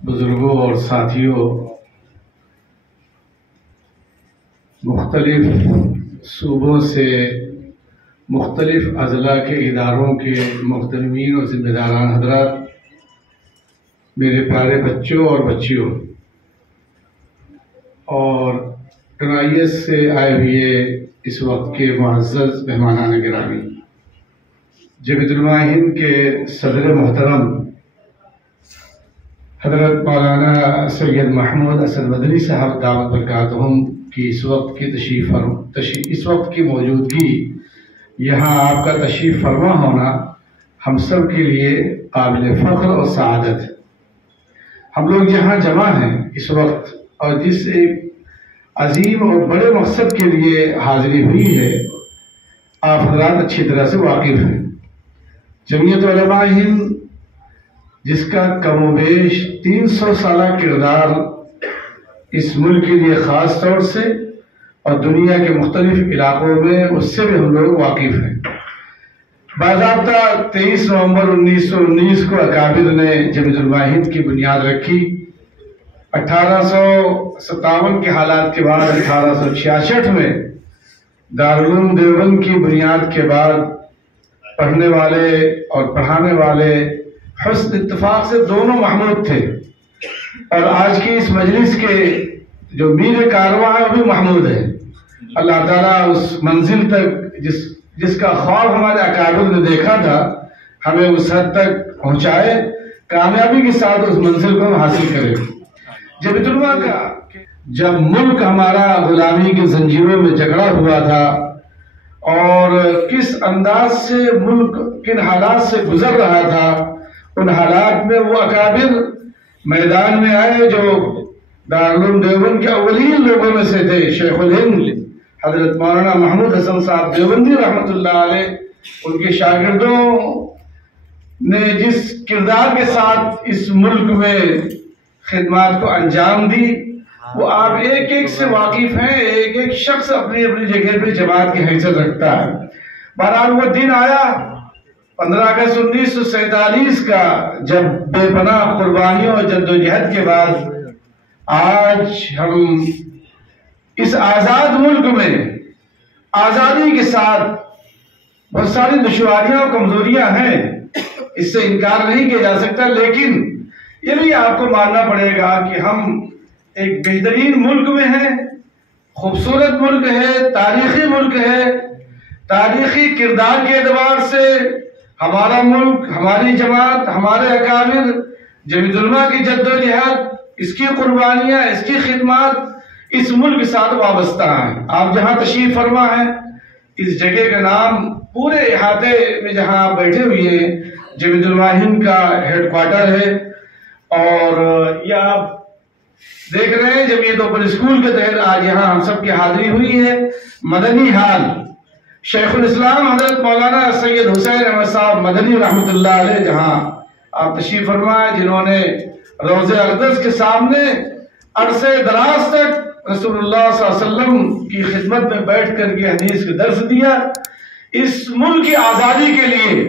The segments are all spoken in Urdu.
بزرگوں اور ساتھیوں، مختلف صوبوں سے مختلف اضلاع کے اداروں کے محترمین اور ذمہ داران حضرات، میرے پیارے بچوں اور بچیوں، اور NIS سے آئے ہوئے اس وقت کے معزز مہمانان گرامی، جمعیت علماء ہند کے صدر محترم حضرت مولانا سید محمود اسد مدنی صاحب دامت برکاتہم کی اس وقت کی موجودگی، یہاں آپ کا تشریف فرما ہونا ہم سب کے لیے قابل فخر اور سعادت ہے۔ ہم لوگ یہاں جمع ہیں اس وقت، اور جس ایک عظیم اور بڑے مقصد کے لیے حاضری ہوئی ہے، آپ حضرات اچھی طرح سے واقف ہیں۔ جمعیت علماء ہند، جس کا کم و بیش 300 سالہ کردار اس ملک کے لیے خاص طور سے اور دنیا کے مختلف علاقوں میں، اس سے بھی ہم لوگ واقف ہیں۔ باضابطہ 23 نومبر 1919 کو اکابر نے جمعیت علماء ہند کی بنیاد رکھی۔ 1857 کے حالات کے بعد 1866 میں دارالعلوم دیوبند کی بنیاد کے بعد پڑھنے والے اور پڑھانے والے حسن اتفاق سے دونوں محمود تھے، اور آج کی اس مجلس کے جو میر کارواں ہے وہ بھی محمود ہے۔ اللہ تعالیٰ اس منزل تک جس کا خواب ہمارے اکابر نے دیکھا تھا، ہمیں اس حد تک پہنچائے، کامیابی کے ساتھ اس منزل کو حاصل کرے۔ جمعیت علماء کا جب ملک ہمارا غلامی کی زنجیروں میں جکڑا ہوا تھا، اور کس انداز سے ملک کن حالات سے گزر رہا تھا، ان حالات میں وہ اکابر میدان میں آئے جو دارالعلوم دیوبند کے اولین لوگوں میں سے تھے۔ شیخ الہند حضرت مولانا محمود حسن صاحب دیوبندی رحمۃ اللہ علیہ، ان کے شاگردوں نے جس کردار کے ساتھ اس ملک میں خدمات کو انجام دی، وہ آپ ایک ایک سے واقف ہیں۔ ایک ایک شخص اپنی اپنی جگہ پہ جماعت کی حیثیت رکھتا ہے۔ بہرحال وہ دن آیا 15 اگست 1947 کا، جب بے پناہ قربانیوں اور جدوجہد کے بعد آج ہم اس آزاد ملک میں آزادی کے ساتھ، بہت ساری دشواریاں اور کمزوریاں ہیں، اس سے انکار نہیں کیا جا سکتا، لیکن یہ بھی آپ کو ماننا پڑے گا کہ ہم ایک بہترین ملک میں ہیں، خوبصورت ملک ہے، تاریخی ملک ہے۔ تاریخی کردار کے اعتبار سے ہمارا ملک، ہماری جماعت، ہمارے اکابر، جمعیت علماء کی جدوجہد، اس کی قربانیاں، اس کی خدمات اس ملک کے ساتھ وابستہ ہیں۔ آپ جہاں تشریف فرما ہیں، اس جگہ کا نام پورے احاطے میں جہاں آپ بیٹھے ہوئے ہیں، جمعیت علماء ہند کا ہیڈ کوارٹر ہے، اور یہ آپ دیکھ رہے ہیں جمعیت اوپن اسکول کے تحت آج یہاں ہم سب کی حاضری ہوئی ہے۔ مدنی ہال شیخ الاسلام حضرت مولانا سید حسین احمد صاحب مدنی رحمۃ اللہ علیہ، جہاں آپ تشریف فرما ہے، جنہوں نے روضہ اقدس کے سامنے عرصے دراز تک رسول اللہ صلی اللہ علیہ وسلم کی خدمت میں بیٹھ کر کے حدیث کا درس دیا، اس ملک کی آزادی کے لیے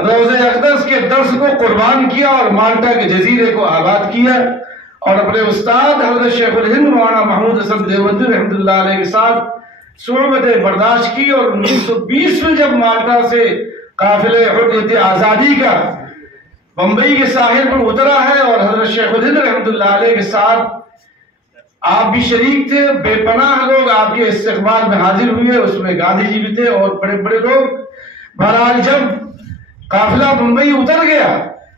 روضہ اقدس کے درس کو قربان کیا اور مالٹا کے جزیرے کو آباد کیا، اور اپنے استاد حضرت شیخ الہند مولانا محمود حسن دیوبندی رحمۃ اللہ علیہ کے ساتھ صحبت برداشت کی، اور 1920 میں جب مالٹا سے قافلہ حریت آزادی کا بمبئی کے ساحل پر اترا ہے، اور حضرت شیخ الہند رحمۃ اللہ علیہ کے ساتھ آپ بھی شریک تھے، بے پناہ لوگ آپ کے استقبال میں حاضر ہوئے، اس میں گاندھی جی بھی تھے اور بڑے بڑے لوگ۔ بہرحال جب قافلہ بمبئی اتر گیا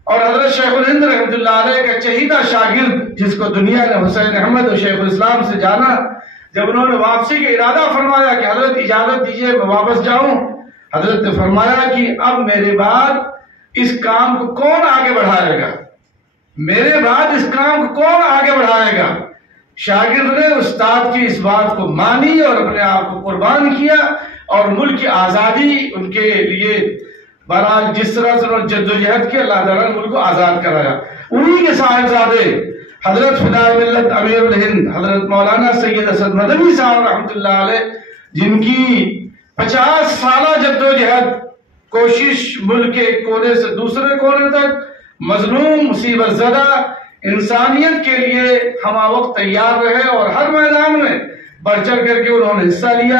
اور حضرت شیخ الہند رحمۃ اللہ علیہ کا چہیدہ شاگرد، جس کو دنیا نے حسین احمد اور شیخ الاسلام سے جانا، جب انہوں نے واپسی کا ارادہ فرمایا کہ حضرت اجازت دیجئے میں واپس جاؤں، حضرت نے فرمایا کہ اب میرے بعد اس کام کو کون آگے بڑھائے گا، میرے بعد اس کام کو کون آگے بڑھائے گا۔ شاگرد نے استاد کی اس بات کو مانی اور اپنے آپ کو قربان کیا، اور ملک کی آزادی ان کے لیے بہرحال جس طرح سے انہوں نے جدوجہد کی، اللہ تعالیٰ نے ملک کو آزاد کرایا۔ انہی کے صاحبزادے حضرت فدائے ملت امیر الہند حضرت مولانا سید اسد مدنی صاحب رحمۃ اللہ علیہ، جن کی 50 سالہ جدوجہد کوشش ملک کے ایک کونے سے دوسرے کونے تک مظلوم مصیبت زدہ انسانیت کے لیے ہمہ وقت تیار رہے اور ہر میدان میں بڑھ چڑھ کر کے انہوں نے حصہ لیا،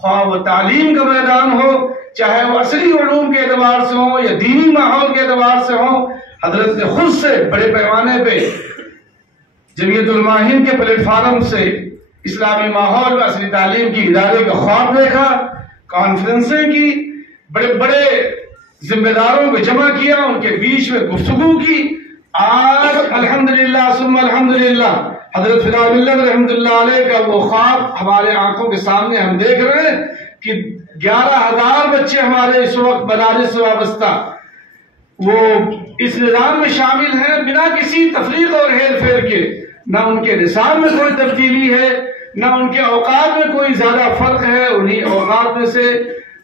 خواہ وہ تعلیم کا میدان ہو، چاہے وہ عصری علوم کے اعتبار سے ہو یا دینی ماحول کے اعتبار سے ہو۔ حضرت نے خود سے بڑے پیمانے پہ جمعیت علماء ہند کے پلیٹ فارم سے اسلامی ماحول میں عصری تعلیم کی ادارے کا خواب دیکھا، کانفرنسیں کی، بڑے بڑے ذمہ داروں کو جمع کیا، ان کے بیچ میں گفتگو کی۔ آج الحمدللہ ثم الحمدللہ حضرت فدا ملت رحمت اللہ علیہ کا وہ خواب ہمارے آنکھوں کے سامنے ہم دیکھ رہے ہیں کہ 11,000 بچے ہمارے اس وقت مدارس سے وابستہ وہ اس نظام میں شامل ہیں، بنا کسی تفریق اور ہیر پھیر کے۔ نہ ان کے نصاب میں کوئی تبدیلی ہے، نہ ان کے اوقات میں کوئی زیادہ فرق ہے۔ انہی اوقات میں سے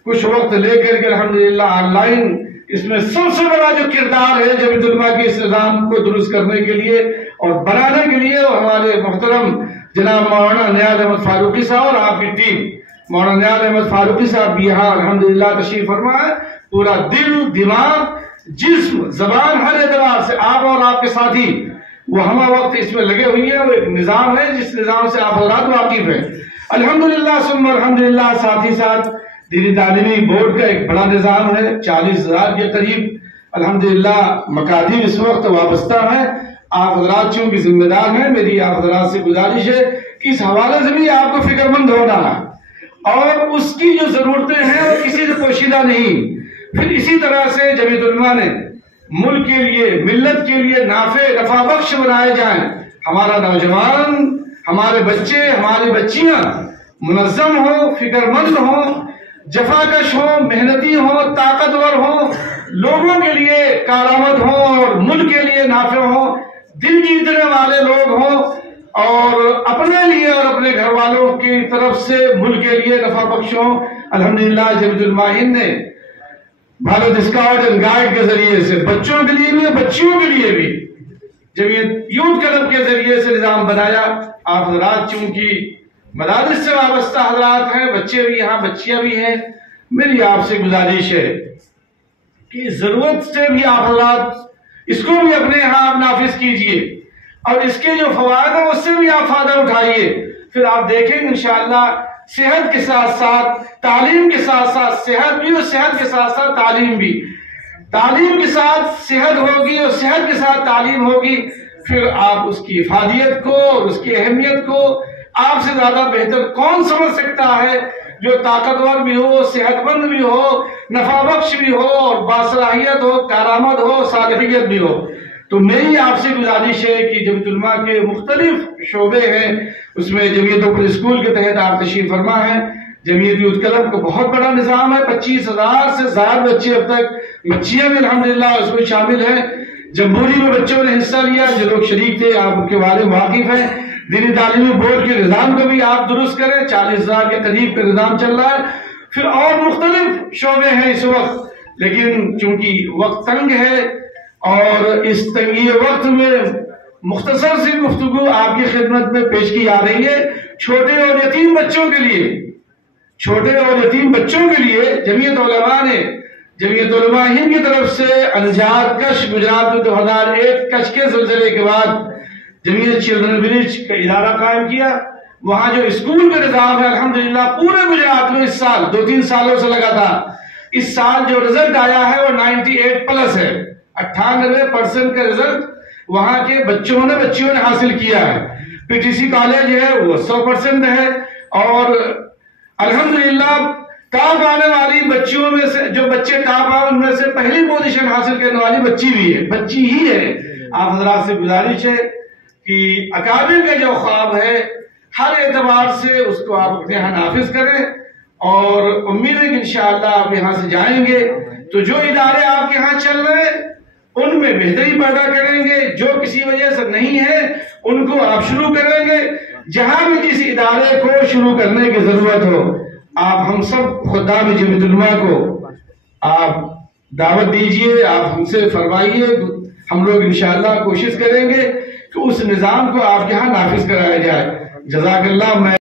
کچھ وقت لے کر کے الحمدللہ آن لائن اس میں سب سے بڑا جو کردار ہے جمعیت علماء کے اس نظام کو درست کرنے کے لیے اور بنانے کے لیے، اور ہمارے محترم جناب مولانا نیاز احمد فاروقی صاحب اور آپ کی ٹیم، مولانا نیاز احمد فاروقی صاحب بھی یہاں الحمدللہ تشریف فرما ہے۔ پورا دل، دماغ، جسم، زبان، ہر اعتبار سے آپ اور آپ کے ساتھی وہ ہمہ وقت اس میں لگے ہوئی ہیں۔ وہ ایک نظام ہے جس نظام سے آپ حضرات واقف ہیں الحمدللہ ثم الحمدللہ۔ ساتھ ہی ساتھ دینی تعلیمی بورڈ کا ایک بڑا نظام ہے، 40,000 کے قریب الحمدللہ مقادیر اس وقت وابستہ ہیں۔ آپ حضرات چونکہ ذمہ دار ہیں، میری آپ حضرات سے گزارش ہے کہ اس حوالے سے بھی آپ کو فکر مند ہونا ہے اور اس کی جو ضرورتیں ہیں وہ کسی سے پوشیدہ نہیں۔ پھر اسی طرح سے جمعیت علماء نے ملک کے لیے، ملت کے لیے نفع بخش بنائے جائیں، ہمارا نوجوان، ہمارے بچے، ہماری بچیاں منظم ہوں، فکر مند ہوں، جفاکش ہوں، محنتی ہوں، طاقتور ہوں، لوگوں کے لیے کارآمد ہوں اور ملک کے لیے نافع ہوں، دل جیتنے والے لوگ ہوں اور اپنے لیے اور اپنے گھر والوں کی طرف سے ملک کے لیے نفع بخش ہوں۔ الحمدللہ جمعیت علماء ہند نے بھارت اسکاؤٹ اینڈ گائیڈ کے ذریعے سے بچوں کے لیے بھی اور بچیوں کے لیے بھی جمعیت یوتھ کلب کے ذریعے سے نظام بنایا۔ آپ حضرات چونکہ مدارس سے وابستہ حضرات ہیں، بچے بھی یہاں، بچیاں بھی ہیں، میری آپ سے گزارش ہے کہ ضرورت سے بھی آپ حضرات اس کو بھی اپنے یہاں آپ نافذ کیجئے اور اس کے جو فوائد ہیں اس سے بھی آپ فائدہ اٹھائیے۔ پھر آپ دیکھیں گے انشاءاللہ صحت کے ساتھ ساتھ تعلیم کے ساتھ ساتھ صحت بھی، اور صحت کے ساتھ ساتھ تعلیم بھی، تعلیم کے ساتھ صحت ہوگی اور صحت کے ساتھ تعلیم ہوگی، پھر آپ اس کی افادیت کو اور اس کی اہمیت کو آپ سے زیادہ بہتر کون سمجھ سکتا ہے، جو طاقتور بھی ہو، صحت مند بھی ہو، نفع بخش بھی ہو اور باصلاحیت ہو، کارآمد ہو، صالحیت بھی ہو۔ تو میری آپ سے گزارش ہے کہ جمعیت علماء کے مختلف شعبے ہیں، اس میں جمعیت اوپن اسکول کے تحت آپ تشریف فرما ہیں، جمعیت یوتھ کلب کا بہت بڑا نظام ہے، 25,000 سے زائد بچے اب تک، بچیاں بھی الحمدللہ اس میں شامل ہیں۔ جمہوری میں بچوں نے حصہ لیا، جو لوگ شریک تھے آپ ان کے بارے میں واقف ہیں۔ دینی تعلیمی بورڈ کے نظام کو بھی آپ درست کریں، 40,000 کے قریب کا نظام چل رہا ہے۔ پھر اور مختلف شعبے ہیں اس وقت، لیکن چونکہ وقت تنگ ہے اور اس تنگی وقت میں مختصر سی گفتگو آپ کی خدمت میں پیش کی جا رہی ہے۔ چھوٹے اور یتیم بچوں کے لیے، چھوٹے اور یتیم بچوں کے لیے جمعیت علماء نے، جمعیت علماء ہند کی طرف سے انجاد کش گجرات میں 2001 کچھ کے زلزلے کے بعد جمعیت چلڈرن ولیج کا ادارہ قائم کیا۔ وہاں جو اسکول کا نظام ہے الحمدللہ پورے گجرات میں اس سال 2-3 سالوں سے لگا تھا، اس سال جو رزلٹ آیا ہے وہ 98+ ہے، 98% کا رزلٹ وہاں کے بچیوں نے حاصل کیا ہے۔ PTC کالج ہے وہ 100% ہے اور الحمدللہ ٹاپ آنے والی بچیوں میں سے، جو بچے ٹاپ آئے ان میں سے پہلی پوزیشن حاصل کرنے والی بچی بھی ہے، بچی ہی ہے۔ آپ حضرات سے گزارش ہے کہ اکابر کا جو خواب ہے ہر اعتبار سے اس کو آپ اپنے یہاں نافذ کریں اور امید ہے کہ انشاءاللہ آپ یہاں سے جائیں گے تو جو ادارے آپ کے یہاں چل رہے ہیں ان میں بہتری پیدا کریں گے، جو کسی وجہ سے نہیں ہے ان کو آپ شروع کریں گے۔ جہاں بھی کسی ادارے کو شروع کرنے کی ضرورت ہو، آپ ہم سب خدام جمعیت علماء کو آپ دعوت دیجئے، آپ ہم سے فرمائیے، ہم لوگ انشاءاللہ کوشش کریں گے کہ اس نظام کو آپ کے ہاں نافذ کرایا جائے۔ جزاک اللہ۔